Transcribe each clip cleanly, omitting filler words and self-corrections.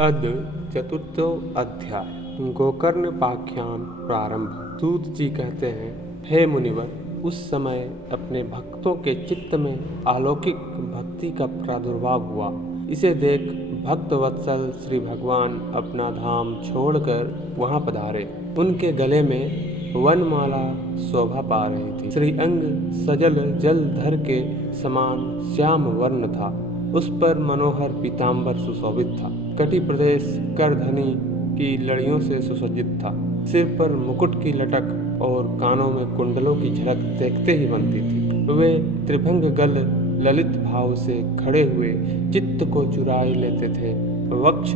अद्य चतुर्थो अध्याय गोकर्णपाख्यान प्रारंभ। सूत जी कहते हैं, हे मुनिवर, उस समय अपने भक्तों के चित्त में अलौकिक भक्ति का प्रादुर्भाव हुआ। इसे देख भक्त वत्सल श्री भगवान अपना धाम छोड़कर वहां पधारे। उनके गले में वनमाला शोभा पा रही थी। श्री अंग सजल जलधर के समान श्याम वर्ण था। उस पर मनोहर पीताम्बर सुशोभित था। कटी प्रदेश करधनी की लड़ियों से सुसज्जित था। सिर पर मुकुट की लटक और कानों में कुंडलों की झलक देखते ही बनती थी। वे त्रिभंग गल ललित भाव से खड़े हुए चित्त को चुराए लेते थे। वक्ष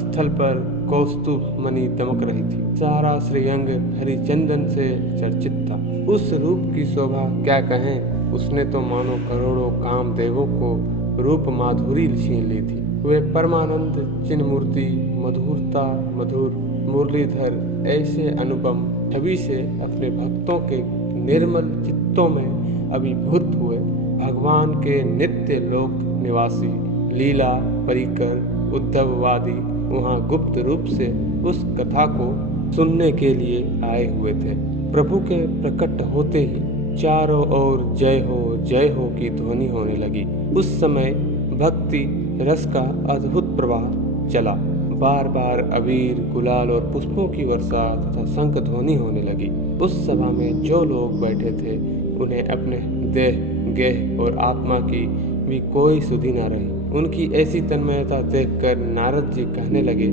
स्थल पर कौस्तुभ मणि दमक रही थी। सारा श्रीअंग हरिचंदन से चर्चित था। उस रूप की शोभा क्या कहें। उसने तो मानो करोड़ों कामदेवों को रूप माधुरी छीन ली थी। वे परमानंद चिन्मूर्ति मधुरता मधुर मुरलीधर ऐसे अनुपम छवि से अपने भक्तों के निर्मल चित्तों में अभिभूत हुए। भगवान के नित्य लोक निवासी लीला परिकर उद्धववादी वहां गुप्त रूप से उस कथा को सुनने के लिए आए हुए थे। प्रभु के प्रकट होते ही चारों ओर जय हो की ध्वनि होने लगी। उस समय भक्ति रस का अद्भुत प्रवाह चला। बार बार अबीर गुलाल और पुष्पों की वर्षा तथा शंख ध्वनि होने लगी। उस सभा में जो लोग बैठे थे उन्हें अपने देह गेह और आत्मा की भी कोई सुधि न रही। उनकी ऐसी तन्मयता देखकर नारद जी कहने लगे,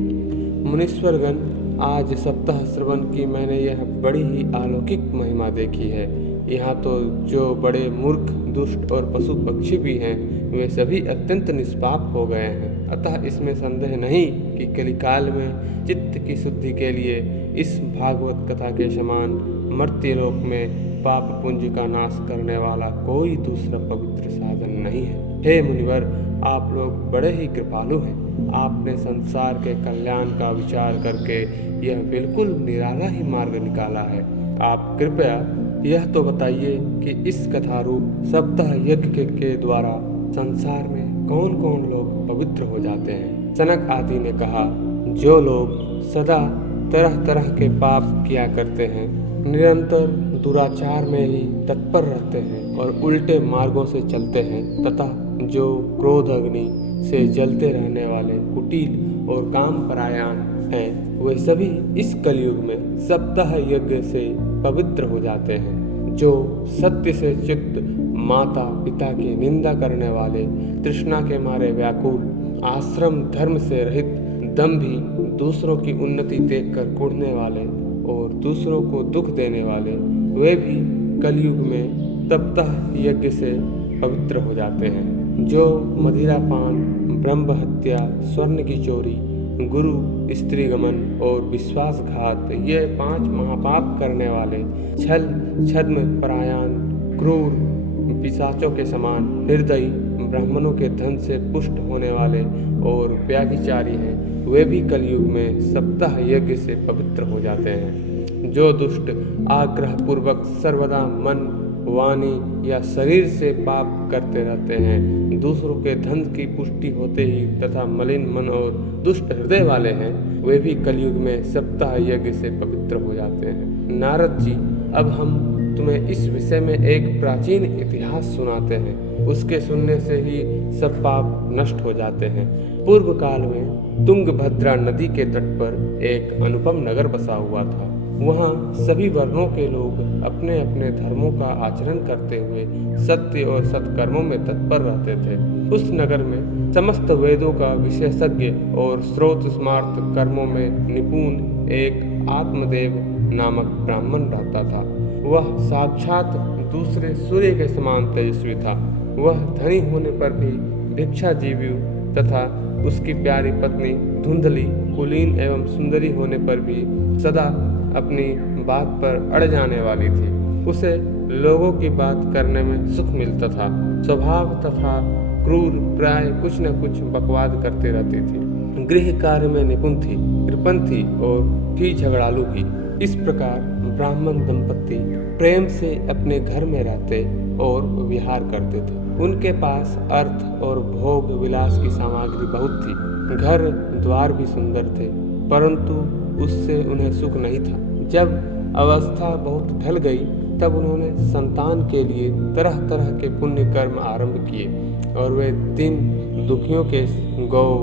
मुनीश्वरगण, आज सप्ताह श्रवण की मैंने यह बड़ी ही अलौकिक महिमा देखी है। यहाँ तो जो बड़े मूर्ख दुष्ट और पशु पक्षी भी हैं वे सभी अत्यंत निष्पाप हो गए हैं। अतः इसमें संदेह नहीं कि कलिकाल में चित्त की शुद्धि के लिए इस भागवत कथा के समान मर्त्यलोक में पाप पुंज का नाश करने वाला कोई दूसरा पवित्र साधन नहीं है। हे मुनिवर, आप लोग बड़े ही कृपालु हैं। आपने संसार के कल्याण का विचार करके यह बिल्कुल निराला ही मार्ग निकाला है। आप कृपया यह तो बताइए कि इस कथा रूप सप्ताह यज्ञ के द्वारा संसार में कौन कौन लोग पवित्र हो जाते हैं। सनक आदि ने कहा, जो लोग सदा तरह तरह के पाप किया करते हैं, निरंतर दुराचार में ही तत्पर रहते हैं और उल्टे मार्गों से चलते हैं, तथा जो क्रोध अग्नि से जलते रहने वाले कुटिल और काम परायण हैं, वे सभी इस कलयुग में सप्ताह यज्ञ से पवित्र हो जाते हैं। जो सत्य से चित्त माता पिता की निंदा करने वाले, तृष्णा के मारे व्याकुल, आश्रम धर्म से रहित, दंभी, दूसरों की उन्नति देखकर कुढ़ने वाले और दूसरों को दुख देने वाले, वे भी कलयुग में सप्ताह यज्ञ से पवित्र हो जाते हैं। जो मदिरापान, ब्रह्म हत्या, स्वर्ण की चोरी, गुरु स्त्री गमन और विश्वासघात, ये 5 महापाप करने वाले, छल छद्म परायण, क्रूर पिशाचों के समान, निर्दयी, ब्राह्मणों के धन से पुष्ट होने वाले और व्याभिचारी हैं, वे भी कलयुग में सप्ताह यज्ञ से पवित्र हो जाते हैं। जो दुष्ट आग्रह पूर्वक सर्वदा मन, वाणी या शरीर से पाप करते रहते हैं, दूसरों के धन की पुष्टि होते ही तथा मलिन मन और दुष्ट हृदय वाले हैं, वे भी कलयुग में सप्ताह यज्ञ से पवित्र हो जाते हैं। नारद जी, अब हम तुम्हें इस विषय में एक प्राचीन इतिहास सुनाते हैं। उसके सुनने से ही सब पाप नष्ट हो जाते हैं। पूर्व काल में तुंगभद्रा नदी के तट पर एक अनुपम नगर बसा हुआ था। वहाँ सभी वर्णों के लोग अपने अपने धर्मों का आचरण करते हुए सत्य और सत्कर्मों में तत्पर रहते थे। उस नगर में समस्त वेदों का विशेषज्ञ और स्रोत स्मार्त कर्मों में निपुण एक आत्मदेव नामक ब्राह्मण रहता था। वह साक्षात दूसरे सूर्य के समान तेजस्वी था। वह धनी होने पर भी भिक्षाजीवी तथा उसकी प्यारी पत्नी धुंधली, कुलीन एवं सुंदरी होने पर भी सदा अपनी बात पर अड़ जाने वाली थी। उसे लोगों की बात करने में सुख मिलता था। स्वभाव तथा क्रूर प्राय कुछ न कुछ बकवाद करती रहती थी। गृह कार्य में निपुण थी, कृपण थी और थी झगड़ालू भी। इस प्रकार ब्राह्मण दंपत्ति प्रेम से अपने घर में रहते और विहार करते थे। उनके पास अर्थ और भोग विलास की सामग्री बहुत थी। घर द्वार भी सुंदर थे, परंतु उससे उन्हें सुख नहीं था। जब अवस्था बहुत ढल गई तब उन्होंने संतान के लिए तरह तरह के पुण्य कर्म आरंभ किए और वे दिन दुखियों के गौ,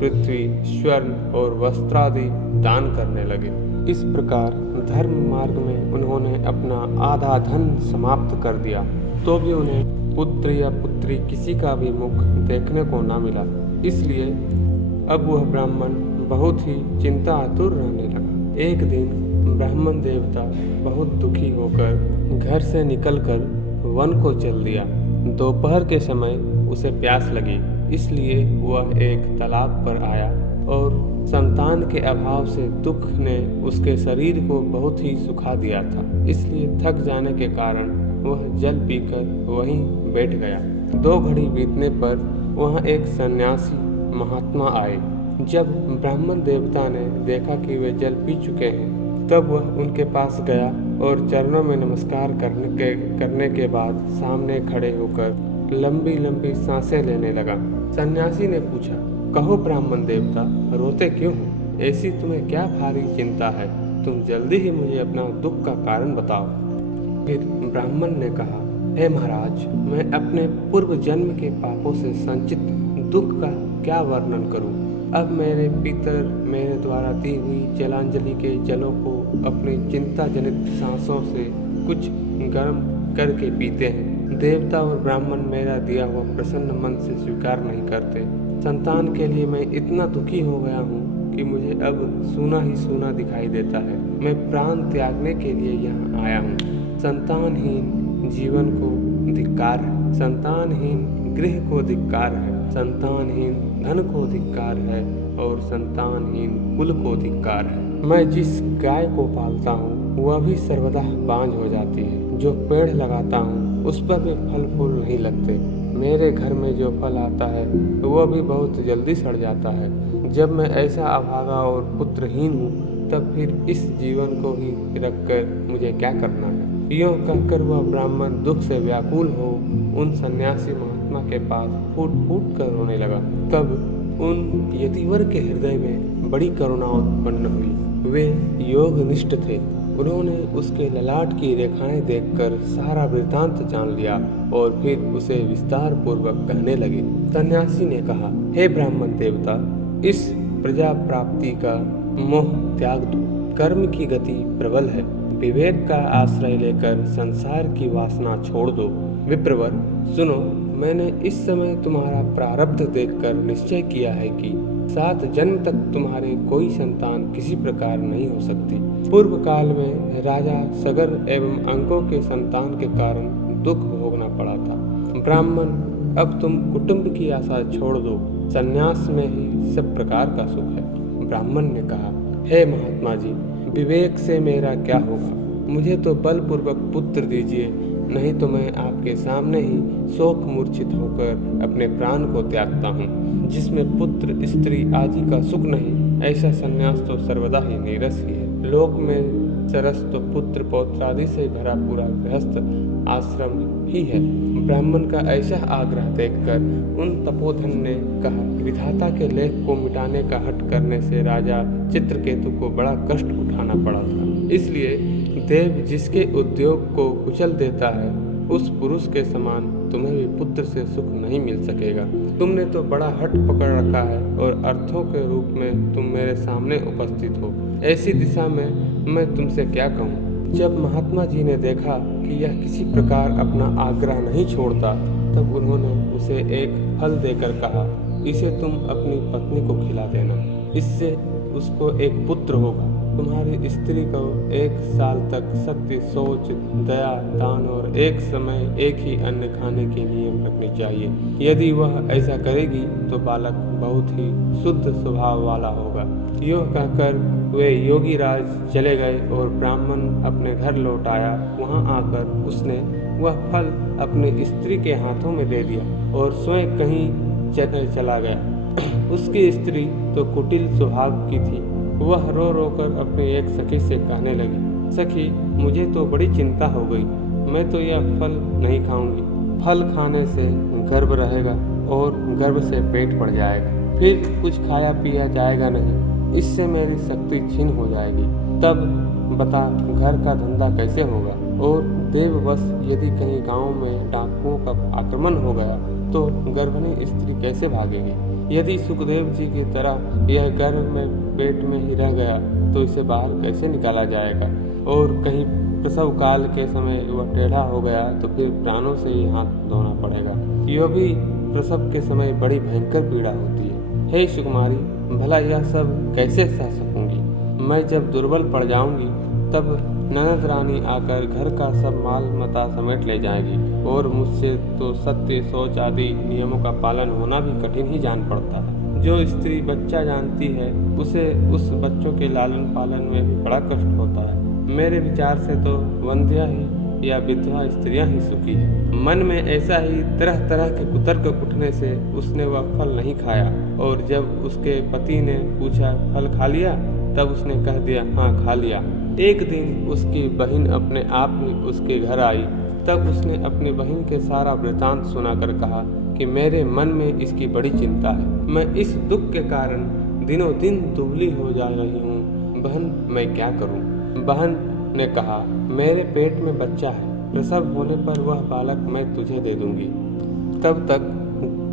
पृथ्वी, स्वर्ण और वस्त्रादि दान करने लगे। इस प्रकार धर्म मार्ग में उन्होंने अपना आधा धन समाप्त कर दिया, तो भी उन्हें पुत्र या पुत्री किसी का भी मुख देखने को न मिला। इसलिए अब वह ब्राह्मण बहुत ही चिंतातुर रहने लगा। एक दिन ब्राह्मण देवता बहुत दुखी होकर घर से निकलकर वन को चल दिया। दोपहर के समय उसे प्यास लगी, इसलिए वह एक तालाब पर आया और संतान के अभाव से दुख ने उसके शरीर को बहुत ही सुखा दिया था। इसलिए थक जाने के कारण वह जल पीकर वहीं बैठ गया। 2 घड़ी बीतने पर वहाँ एक सन्यासी महात्मा आए। जब ब्राह्मण देवता ने देखा कि वे जल पी चुके हैं, तब वह उनके पास गया और चरणों में नमस्कार करने के बाद सामने खड़े होकर लंबी लंबी सांसें लेने लगा। सन्यासी ने पूछा, कहो ब्राह्मण देवता, रोते क्यों हो? ऐसी तुम्हें क्या भारी चिंता है? तुम जल्दी ही मुझे अपना दुख का कारण बताओ। फिर ब्राह्मण ने कहा, हे महाराज, मैं अपने पूर्व जन्म के पापों से संचित दुख का क्या वर्णन करूं? अब मेरे पितर मेरे द्वारा दी हुई जलांजलि के जलों को अपनी चिंता जनित सांसों से कुछ गर्म करके पीते हैं। देवता और ब्राह्मण मेरा दिया हुआ प्रसन्न मन से स्वीकार नहीं करते। संतान के लिए मैं इतना दुखी हो गया हूँ कि मुझे अब सूना ही सूना दिखाई देता है। मैं प्राण त्यागने के लिए यहाँ आया हूँ। संतानहीन जीवन को धिक्कार है, संतानहीन गृह को धिक्कार है, संतानहीन धन को धिक्कार है और संतानहीन कुल को धिक्कार है। मैं जिस गाय को पालता हूँ वह भी सर्वदा बांझ हो जाती है। जो पेड़ लगाता हूँ उस पर भी फल फूल नहीं लगते। मेरे घर में जो फल आता है वह भी बहुत जल्दी सड़ जाता है। जब मैं ऐसा अभागा और पुत्रहीन हूँ तब फिर इस जीवन को ही रखकर मुझे क्या करना है? यूँ कहकर वह ब्राह्मण दुख से व्याकुल हो उन सन्यासी महात्मा के पास फूट फूट कर रोने लगा। तब उन यतिवर के हृदय में बड़ी करुणा उत्पन्न हुई। वे योगनिष्ठ थे। उन्होंने उसके ललाट की रेखाएं देखकर सारा वृत्तांत जान लिया और फिर उसे विस्तार पूर्वक कहने लगे। सन्यासी ने कहा, हे ब्राह्मण देवता, इस प्रजा प्राप्ति का मोह त्याग दो। कर्म की गति प्रबल है। विवेक का आश्रय लेकर संसार की वासना छोड़ दो। विप्रवर, सुनो, मैंने इस समय तुम्हारा प्रारब्ध देखकर निश्चय किया है कि 7 जन्म तक तुम्हारे कोई संतान किसी प्रकार नहीं हो सकती। पूर्व काल में राजा सगर एवं अंकों के संतान के कारण दुख भोगना पड़ा था। ब्राह्मण, अब तुम कुटुंब की आशा छोड़ दो। संन्यास में ही सब प्रकार का सुख है। ब्राह्मण ने कहा, हे महात्मा जी, विवेक से मेरा क्या होगा? मुझे तो बलपूर्वक पुत्र दीजिए, नहीं तो मैं आपके सामने ही शोक मूर्छित होकर अपने प्राण को त्यागता हूँ। जिसमें पुत्र स्त्री आदि का सुख नहीं, ऐसा संन्यास तो सर्वदा ही नीरस ही है। लोक में सरस तो पुत्र पौत्रादि से भरा पूरा गृहस्थ आश्रम ही है। ब्राह्मण का ऐसा आग्रह देखकर उन तपोधन ने कहा, विधाता के लेख को मिटाने का हट करने से राजा चित्रकेतु को बड़ा कष्ट उठाना पड़ा था। इसलिए देव जिसके उद्योग को कुचल देता है, उस पुरुष के समान तुम्हें भी पुत्र से सुख नहीं मिल सकेगा। तुमने तो बड़ा हट पकड़ रखा है और अर्थों के रूप में तुम मेरे सामने उपस्थित हो। ऐसी दिशा में मैं तुमसे क्या कहूँ? जब महात्मा जी ने देखा कि यह किसी प्रकार अपना आग्रह नहीं छोड़ता, तब उन्होंने उसे एक फल देकर कहा, इसे तुम अपनी पत्नी को खिला देना, इससे उसको एक पुत्र होगा। तुम्हारी स्त्री को 1 साल तक सत्य, शौच, दया, दान और एक समय एक ही अन्न खाने के नियम रखने चाहिए। यदि वह ऐसा करेगी तो बालक बहुत ही शुद्ध स्वभाव वाला होगा। यूँ कहकर वे योगी राज चले गए और ब्राह्मण अपने घर लौट आया। वहाँ आकर उसने वह फल अपनी स्त्री के हाथों में दे दिया और स्वयं कहीं चला गया। उसकी स्त्री तो कुटिल स्वभाव की थी। वह रो रो कर अपनी एक सखी से कहने लगी, सखी, मुझे तो बड़ी चिंता हो गई। मैं तो यह फल नहीं खाऊंगी। फल खाने से गर्भ रहेगा और गर्भ से पेट पड़ जाएगा, फिर कुछ खाया पिया जाएगा नहीं, इससे मेरी शक्ति छीन हो जाएगी। तब बता घर का धंधा कैसे होगा? और देववश यदि कहीं गांव में डाकुओं का आक्रमण हो गया तो गर्भिणी स्त्री कैसे भागेगी? यदि सुखदेव जी की तरह यह गर्भ में पेट में ही रह गया तो इसे बाहर कैसे निकाला जाएगा? और कहीं प्रसव काल के समय वह टेढ़ा हो गया तो फिर प्राणों से ही हाथ धोना पड़ेगा। यह भी प्रसव के समय बड़ी भयंकर पीड़ा होती है। हे सुकुमारी, भला यह सब कैसे सह सकूंगी? मैं जब दुर्बल पड़ जाऊंगी तब ननद रानी आकर घर का सब माल मता समेट ले जाएगी और मुझसे तो सत्य शौच आदि नियमों का पालन होना भी कठिन ही जान पड़ता है। जो स्त्री बच्चा जानती है उसे उस बच्चों के लालन पालन में भी बड़ा कष्ट होता है। मेरे विचार से तो वंध्या ही या विधवा स्त्रियां ही सुखी है। मन में ऐसा ही तरह तरह के कुतर्क उठने से उसने वह फल नहीं खाया, और जब उसके पति ने पूछा फल खा लिया, तब उसने कह दिया हाँ खा लिया। एक दिन उसकी बहन अपने आप ही उसके घर आई। तब उसने अपनी बहन के सारा वृतांत सुनाकर कहा कि मेरे मन में इसकी बड़ी चिंता है। मैं इस दुख के कारण दिनों दिन दुबली हो जा रही हूँ। बहन, मैं क्या करूँ? बहन ने कहा, मेरे पेट में बच्चा है, प्रसव होने पर वह बालक मैं तुझे दे दूंगी। तब तक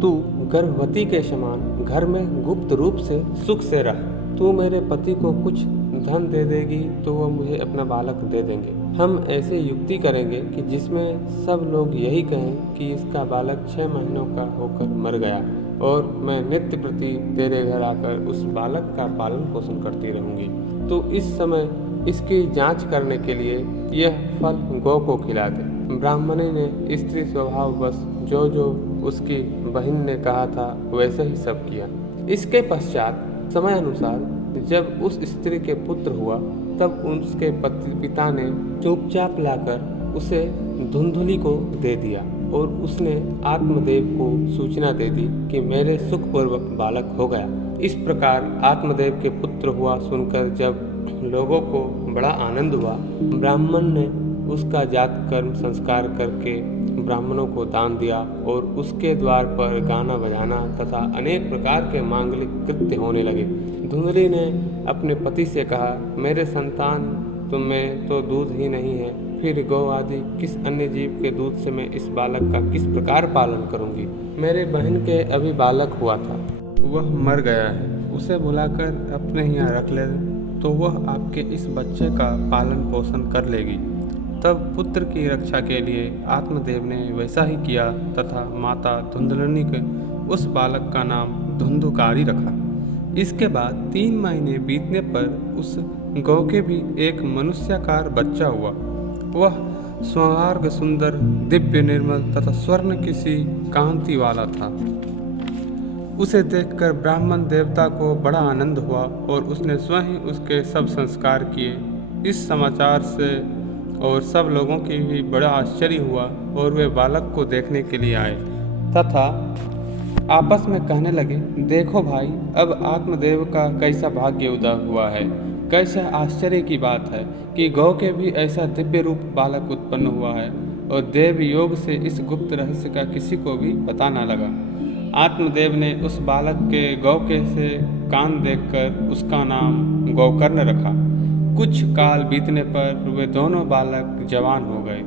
तू गर्भवती के समान घर में गुप्त रूप से सुख से रह। तू मेरे पति को कुछ धन दे देगी तो वह मुझे अपना बालक दे देंगे। हम ऐसे युक्ति करेंगे कि जिसमें सब लोग यही कहें कि इसका बालक 6 महीनों का होकर मर गया, और मैं नित्य प्रति तेरे घर आकर उस बालक का पालन पोषण करती रहूंगी। तो इस समय इसकी जांच करने के लिए यह फल गौ को खिला दे। ब्राह्मणी ने स्त्री स्वभाववश जो जो उसकी बहन ने कहा था वैसे ही सब किया। इसके पश्चात समय अनुसार जब उस स्त्री के पुत्र हुआ तब उसके पिता ने चुपचाप लाकर उसे धुंधुली को दे दिया, और उसने आत्मदेव को सूचना दे दी कि मेरे सुखपूर्वक बालक हो गया। इस प्रकार आत्मदेव के पुत्र हुआ सुनकर जब लोगों को बड़ा आनंद हुआ, ब्राह्मण ने उसका जात कर्म संस्कार करके ब्राह्मणों को दान दिया, और उसके द्वार पर गाना बजाना तथा अनेक प्रकार के मांगलिक कृत्य होने लगे। धुंधली ने अपने पति से कहा, मेरे संतान तुम में तो दूध ही नहीं है, फिर गौ आदि किस अन्य जीव के दूध से मैं इस बालक का किस प्रकार पालन करूंगी? मेरे बहन के अभी बालक हुआ था, वह मर गया है, उसे बुलाकर अपने यहाँ रख ले तो वह आपके इस बच्चे का पालन पोषण कर लेगी। तब पुत्र की रक्षा के लिए आत्मदेव ने वैसा ही किया तथा माता धुंधलनी के उस बालक का नाम धुंधुकारी रखा। इसके बाद 3 महीने बीतने पर उस गौ के भी एक मनुष्याकार बच्चा हुआ। वह स्वहार्ग सुंदर, दिव्य, निर्मल तथा स्वर्ण किसी कांति वाला था। उसे देखकर ब्राह्मण देवता को बड़ा आनंद हुआ और उसने स्वयं उसके सब संस्कार किए। इस समाचार से और सब लोगों की भी बड़ा आश्चर्य हुआ और वे बालक को देखने के लिए आए तथा आपस में कहने लगे, देखो भाई, अब आत्मदेव का कैसा भाग्य उदय हुआ है। कैसा आश्चर्य की बात है कि गौ के भी ऐसा दिव्य रूप बालक उत्पन्न हुआ है, और देव योग से इस गुप्त रहस्य का किसी को भी पता न लगा। आत्मदेव ने उस बालक के गौ के से कान देखकर उसका नाम गोकर्ण रखा। कुछ काल बीतने पर वे दोनों बालक जवान हो गए।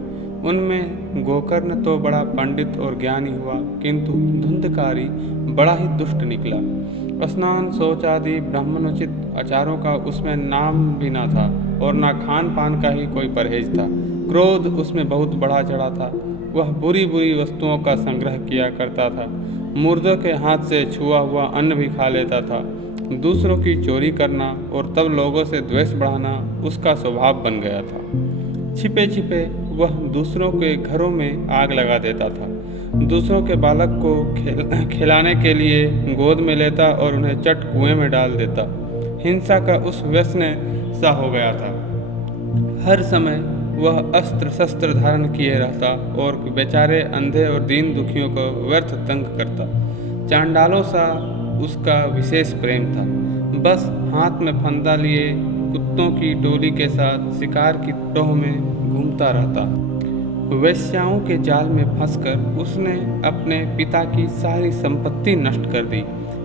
उनमें गोकर्ण तो बड़ा पंडित और ज्ञानी हुआ, किंतु धुंधकारी बड़ा ही दुष्ट निकला। स्नान शौच आदि ब्राह्मणोचित आचारों का उसमें नाम भी ना था, और ना खान पान का ही कोई परहेज था। क्रोध उसमें बहुत बढ़ा चढ़ा था। वह बुरी बुरी वस्तुओं का संग्रह किया करता था। मुर्दों के हाथ से छुआ हुआ अन्न भी खा लेता था। दूसरों की चोरी करना और तब लोगों से द्वेष बढ़ाना उसका स्वभाव बन गया था। छिपे छिपे वह दूसरों के घरों में आग लगा देता था। दूसरों के बालक को खिलाने के लिए गोद में लेता और उन्हें चट कुएं में डाल देता। हिंसा का उस व्यसन सा हो गया था। हर समय वह अस्त्र शस्त्र धारण किए रहता और बेचारे अंधे और दीन दुखियों को व्यर्थ तंग करता। चांडालों सा उसका विशेष प्रेम था। बस हाथ में फंदा लिए कुत्तों की टोली के साथ शिकार की टोह में घूमता रहता। वेश्याओं के जाल में फंसकर उसने अपने पिता की सारी संपत्ति नष्ट कर दी।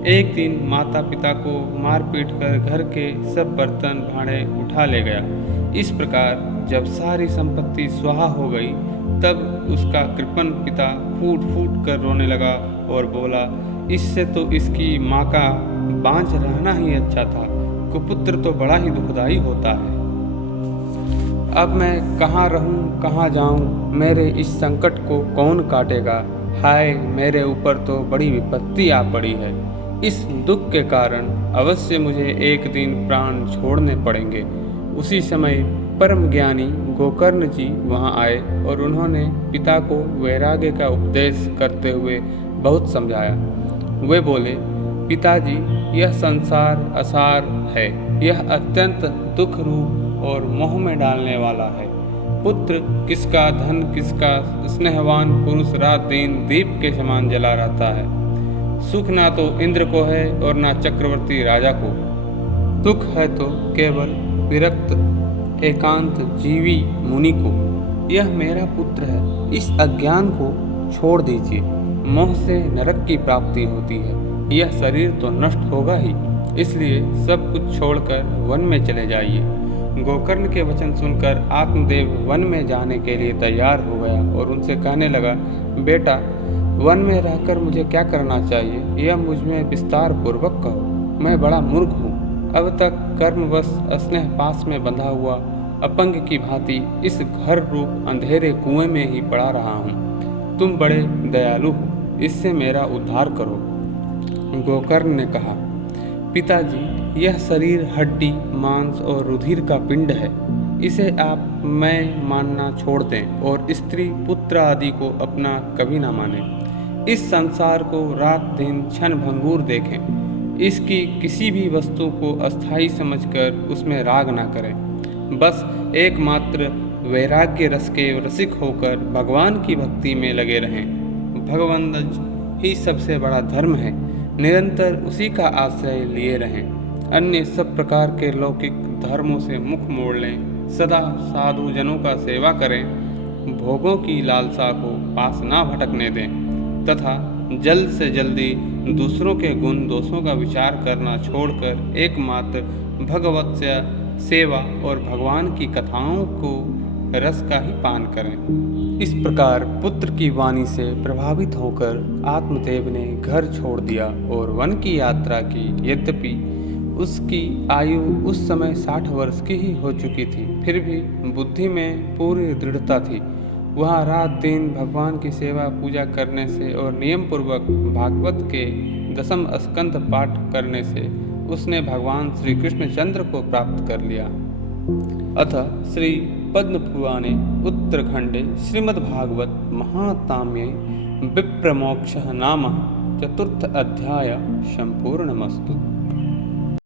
एक दिन माता पिता को मार पीट कर घर के सब बर्तन भांडे उठा ले गया। इस प्रकार जब सारी संपत्ति स्वाहा हो गई, तब उसका कृपण पिता फूट फूट कर रोने लगा और बोला, इससे तो इसकी माँ का बांझ रहना ही अच्छा था। कुपुत्र तो बड़ा ही दुखदाई होता है। अब मैं कहाँ रहूं, कहाँ जाऊं? मेरे इस संकट को कौन काटेगा? हाय, मेरे ऊपर तो बड़ी विपत्ति आ पड़ी है। इस दुख के कारण अवश्य मुझे एक दिन प्राण छोड़ने पड़ेंगे। उसी समय परम ज्ञानी गोकर्ण जी वहाँ आए और उन्होंने पिता को वैराग्य का उपदेश करते हुए बहुत समझाया। वे बोले, पिताजी, यह संसार असार है। यह अत्यंत दुख रूप और मोह में डालने वाला है। पुत्र किसका, धन किसका, स्नेहवान पुरुष रात दिन दीप के समान जला रहता है। सुख ना तो इंद्र को है और ना चक्रवर्ती राजा को। दुख है तो केवल विरक्त एकांत जीवी मुनि को। यह मेरा पुत्र है, इस अज्ञान को छोड़ दीजिए। मोह से नरक की प्राप्ति होती है। यह शरीर तो नष्ट होगा ही, इसलिए सब कुछ छोड़कर वन में चले जाइए। गोकर्ण के वचन सुनकर आत्मदेव वन में जाने के लिए तैयार हो गया और उनसे कहने लगा, बेटा, वन में रहकर मुझे क्या करना चाहिए, यह मुझ में विस्तार पूर्वक कहो। मैं बड़ा मूर्ख हूँ। अब तक कर्मवश स्नेह पास में बंधा हुआ अपंग की भांति इस घर रूप अंधेरे कुएं में ही पड़ा रहा हूँ। तुम बड़े दयालु हो, इससे मेरा उद्धार करो। गोकर्ण ने कहा, पिताजी, यह शरीर हड्डी, मांस और रुधिर का पिंड है। इसे आप मैं मानना छोड़ दें और स्त्री पुत्र आदि को अपना कभी ना मानें। इस संसार को रात दिन क्षण भंगुर देखें। इसकी किसी भी वस्तु को अस्थायी समझकर उसमें राग ना करें। बस एकमात्र वैराग्य रस के रसिक होकर भगवान की भक्ति में लगे रहें। भगवंदज ही सबसे बड़ा धर्म है। निरंतर उसी का आश्रय लिए रहें। अन्य सब प्रकार के लौकिक धर्मों से मुख मोड़ लें। सदा साधु जनों का सेवा करें। भोगों की लालसा को पास ना भटकने दें तथा जल्द से जल्दी दूसरों के गुण दोषों का विचार करना छोड़कर एकमात्र भगवत सेवा और भगवान की कथाओं को रस का ही पान करें। इस प्रकार पुत्र की वाणी से प्रभावित होकर आत्मदेव ने घर छोड़ दिया और वन की यात्रा की। यद्यपि उसकी आयु उस समय 60 वर्ष की ही हो चुकी थी, फिर भी बुद्धि में पूरी दृढ़ता थी। वहाँ रात दिन भगवान की सेवा पूजा करने से और नियम पूर्वक भागवत के 10 स्कंध पाठ करने से उसने भगवान श्री कृष्णचंद्र को प्राप्त कर लिया। अतः श्री पद्मपुराणे उत्तरखंडे श्रीमद्भागवत महात्म्ये विप्रमोक्षः नाम 4th अध्याय सम्पूर्णमस्तु।